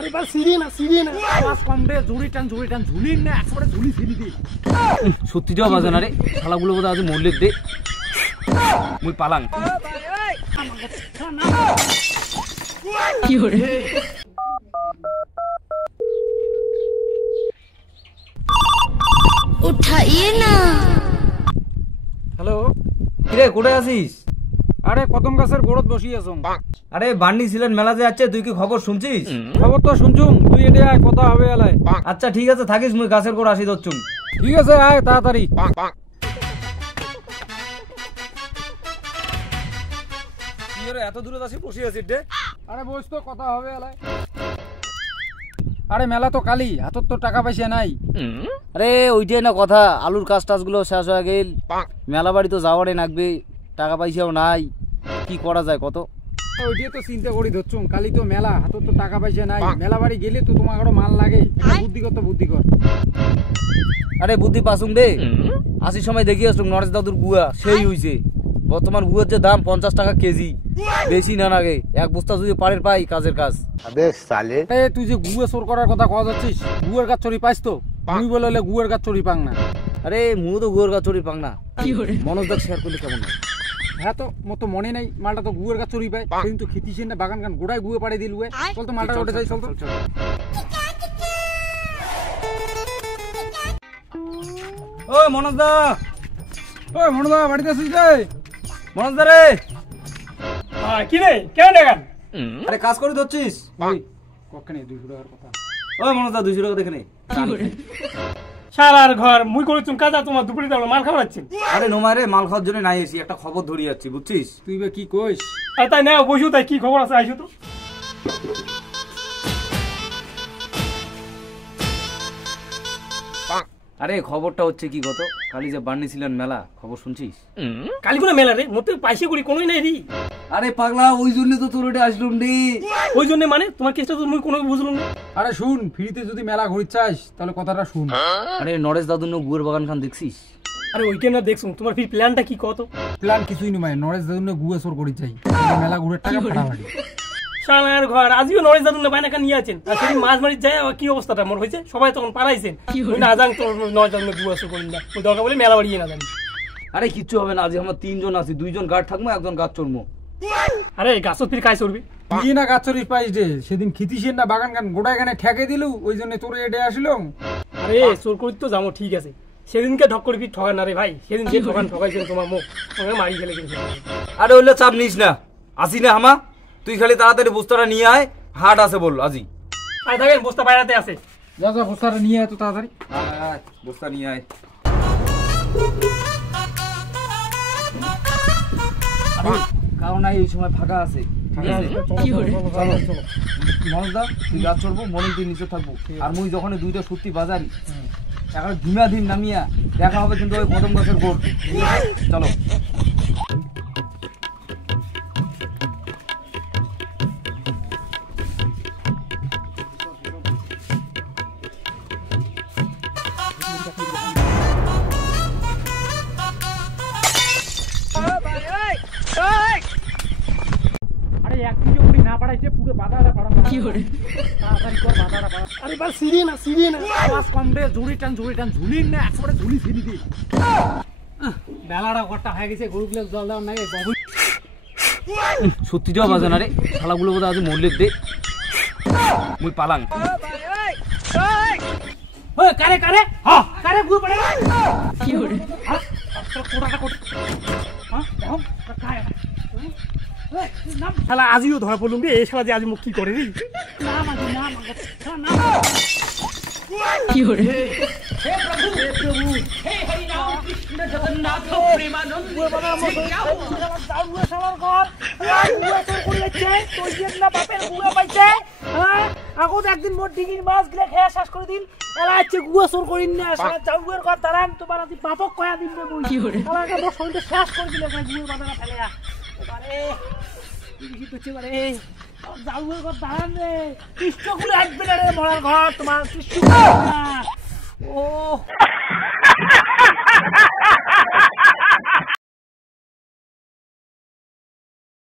আরে বাল সিরি না আওয়াজ কম দে, ঝুড়ি টান ঝুলি না একবারে ঝুলি ফেলি দে। সত্যি যাওয়া বাজে না রে, শালাগুলো বোধহয় আজ মরলে দে মুই পালাং। কি হরে উঠাইয়ে না। হ্যালো, কিরে কোথায় আছিস? আরে কদম গাছের গোড়ত বসি আছো। আরে বান্ডি ছিলেন মেলা যে যাচ্ছে, তুই কি খবর শুনছিস? খবর তো শুনছুম, তুই এটে আয়, কথা হবে এলাই। আচ্ছা ঠিক আছে থাকিস, মুই গাছের গোড় আসি দচ্ছুম। ঠিক আছে আয় তাড়াতাড়ি। এত দূরে আসি বসে আছিস রে? আরে বস তো, কথা হবে এলাই। আরে মেলা তো কালি, হাতত তো টাকা পয়সা নাই। আরে ওইটাই না কথা, আলুর কাজ টাজগুলো শেষ হয়ে গেল, মেলা বাড়ি তো যাওয়ারে লাগবে, টাকা পয়সাও নাই, কি করা যায় কত? ওইটাই তো চিন্তা করি ধরছুম, কালি তো মেলা, হাতত তো টাকা পয়সা নাই, মেলা বাড়ি গেলে তো তোমার আরো মাল লাগে, বুদ্ধি কর। আরে বুদ্ধি পাসুম দে, আসির সময় দেখি আসুন নরেশ দাদুর গুয়া সেই হইছে, বর্তমান গুয়ার যে দাম 50 টাকা কেজি, বেশি না লাগে, এক বস্তা যদি পারের পাই কাজের কাজ। আবে সালে তুই যে গুয়া চোর করার কথা কওয়া যাচ্ছিস, গুয়ার গাছ চুরি পাইস তো? তুই বলে গুয়ার গাছ চুরি পাং না। আরে মু তো গুয়ার গাছ চুরি পাং না, মনোজ দাগ শেয়ার করলে কেমন? হ্যাঁ তো মতো মনে নাই, মালটা তো গুয়ার গাছ চুরি পায়, কিন্তু খেতিছেন না বাগান গান গোড়ায় গুয়ে পাড়ে দিল। চল তো মালটা ওঠে যাই, চল। ওই মনোজ দা, বাড়িতে আসিস রে? মনোজ দা রে। কি রে, কেন দেখান? আরে কাজ করে ধরছিস? কখনই 200 টাকার কথা। ওই মনোজ দা 200 টাকা দেখে নে। শালার ঘর মুই করেছুম কাজা, তোমার দুপুরে দাও মাল খাওয়াচ্ছেন। আরে নোমারে মাল খাওয়ার জন্য নাই এসি, একটা খবর ধরি যাচ্ছি বুঝছিস? তুই বা কি কইস? তাই না বসু, তাই কি খবর আছে আইসো তো। আরে খবরটা হচ্ছে কি গত কালি যে বান্ডি ছিলেন মেলা, খবর শুনছিস? কালি কোনো মেলা রে, মতে পাইসে করি কোনোই নাই রে। আরে পাগলা, ওই জন্য তো তোর ওটা আসলুম রে। ওই জন্য মানে তোমার কেসটা তো মুই কোনো বুঝলুম না। আরে শুন, ফ্রিতে যদি মেলা ঘুরি চাস তাহলে কথাটা শুন। আরে নরেশ দাদুর গুয়ের বাগান খান দেখছিস? আরে ওইখানে না দেখছুম, তোমার ফির প্ল্যানটা কি কত? প্ল্যান কিছুই নয়, নরেশ দাদুর গুয়া চোর করি চাই, মেলা ঘুরে টাকা ফাটাফাটি। শালার ঘর আজিও নরেশ দাদুর না বাইনা নিয়ে আছেন, আর সেদিন মাছ মারি যায় কি অবস্থাটা মোর হয়েছে, সবাই তখন পালাইছেন। না জান তোর নরেশ দাদুর গুয়া চোর করি না, ওই দরকার বলে মেলা বাড়িয়ে না জানি। আরে কিচ্ছু হবে না, আজ আমরা 3 জন আছি, 2 জন গার্ড থাকবো, 1 জন গাছ চড়বো। আরে গাছত ফির কাজ চড়বি তুই না গাছ চুরি পাইস রে, সেদিন খিতিসেন না বাগান গান গোড়ায় গানে ঠেকে দিলু, ওই জন্য তোর এডে আসলো। আরে চোর করি তো যাবো ঠিক আছে, সেদিনকে ঢক করে ফির ঠকান না রে ভাই, সেদিন যে ঠকাইছেন তোমার মুখ মারি গেলে কিন্তু। আরে ওইলে চাপ নিস না, আসি না হামা, তুই খালি তাড়াতাড়ি বস্তাটা নিয়ে আয়, হাট আছে বল আজি। আরে দেখেন বস্তা বাইরাতে আছে, যা বস্তাটা নিয়ে আয় তো তাড়াতাড়ি। বস্তা নিয়ে আয়। কারণ এই সময় ফাঁকা আছে, ঠিক আছে? মনোজ দা তুই গাছ চড়বো, মনির তুই নিচে থাকবো, আর মুই যখন 2টা সত্যি বাজারি এখন ধীমাধীম নামিয়া দেখা হবে কিন্তু ওই কদম গাছের গোড়, ঠিক আছে? চলো। আরে এক দিকে পুরি না পাড়াইছে, পুরো বাধাটা পাড়া। কি হরে তাড়াতাড়ি কর, বাধাটা পাড়া। আরে বাল সিরি না আওয়াজ কম দে, ঝুড়ি টান ঝুলি না একবারে ঝুলি ফেলি দে। বেলাটা ঘরটা হয়ে গেছে, গরুগুলো জল দেওয়ার নাই বাবু। সত্যি যাওয়া বাজে না রে, শালাগুলো বোধহয় আজ মরলে দে মুই পালাং। ওই কারে কারে হ্যাঁ কারে গুয়ে পড়ে কি হরে কোটাটা কোট হ্যাঁ দেখো কায় শালা আজিও ধরা পড়লুম রে, এই শালা যে আজ মুখ কি করে রে। কি হরে হে প্রভু হে হরি রাম কৃষ্ণ জগন্নাথ প্রেমানন্দ একদিন মোট ডিঙির মাছ গিলে খেয়ে শেষ করে দিন, এলা হচ্ছে গুয়া চোর করিন না, চাউয়ের ঘর দাঁড়ান তোমার আজ বাপক কয়া দিন কি হরে শরীরটা শেষ করে দিলে গুয়ের বাজারে ফেলে জাউয়ের ঘর দাঁড়ান রে, কৃষ্ণগুলো আসবে না রে মরার ঘর তোমার কৃষ্ণ। ও